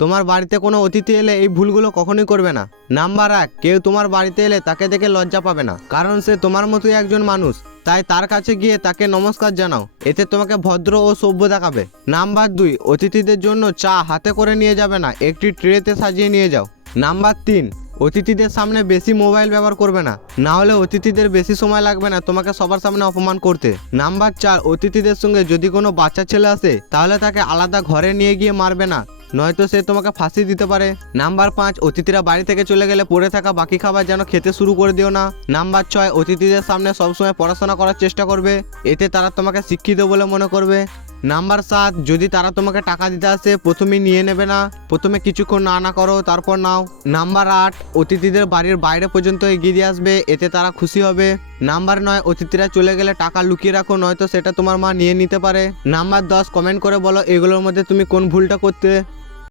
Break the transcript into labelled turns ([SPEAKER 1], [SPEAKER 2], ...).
[SPEAKER 1] তোমার বাড়িতে কোনো অতিথি এলে এই ভুলগুলো কখনোই করবে না। নাম্বার এক, কেউ তোমার বাড়িতে এলে তাকে দেখে লজ্জা পাবে না। কারণ সে তোমার মতোই একজন মানুষ। তাই তার কাছে গিয়ে তাকে নমস্কার জানাও। এতে তোমাকে ভদ্র ও সভ্য দেখাবে। নাম্বার দুই, অতিথিদের জন্য চা হাতে করে নিয়ে যাবে না। একটি ট্রেতে সাজিয়ে নিয়ে যাও। নাম্বার তিন, অতিথিদের সামনে বেশি মোবাইল ব্যবহার করবে না। না হলে অতিথিদের বেশি সময় লাগবে না তোমাকে সবার সামনে অপমান করতে। নাম্বার চার, অতিথিদের সঙ্গে যদি কোনো বাচ্চা ছেলে আসে, তাহলে তাকে আলাদা ঘরে নিয়ে গিয়ে মারবে না। নয়তো সে তোমাকে ফাঁসি দিতে পারে। নাম্বার পাঁচ, অতিথিরা বাড়ি থেকে চলে গেলে পড়ে থাকা বাকি খাবার যেন খেতে শুরু করে দিও না। নাম্বার ছয়, অতিথিদের সামনে সবসময় পড়াশোনা করার চেষ্টা করবে। এতে তারা তোমাকে শিক্ষিত বলে মনে করবে। নাম্বার সাত, যদি তারা তোমাকে টাকা দিতে আসে প্রথমে নিয়ে নেবে না। প্রথমে কিছুক্ষণ না না করো, তারপর নাও। নাম্বার আট, অতিথিদের বাড়ির বাইরে পর্যন্ত এগিয়ে দিয়ে আসবে, এতে তারা খুশি হবে। নাম্বার নয়, অতিথিরা চলে গেলে টাকা লুকিয়ে রাখো, নয়তো সেটা তোমার মা নিয়ে নিতে পারে। নাম্বার দশ কমেন্ট করে বলো, এগুলোর মধ্যে তুমি কোন ভুলটা করতে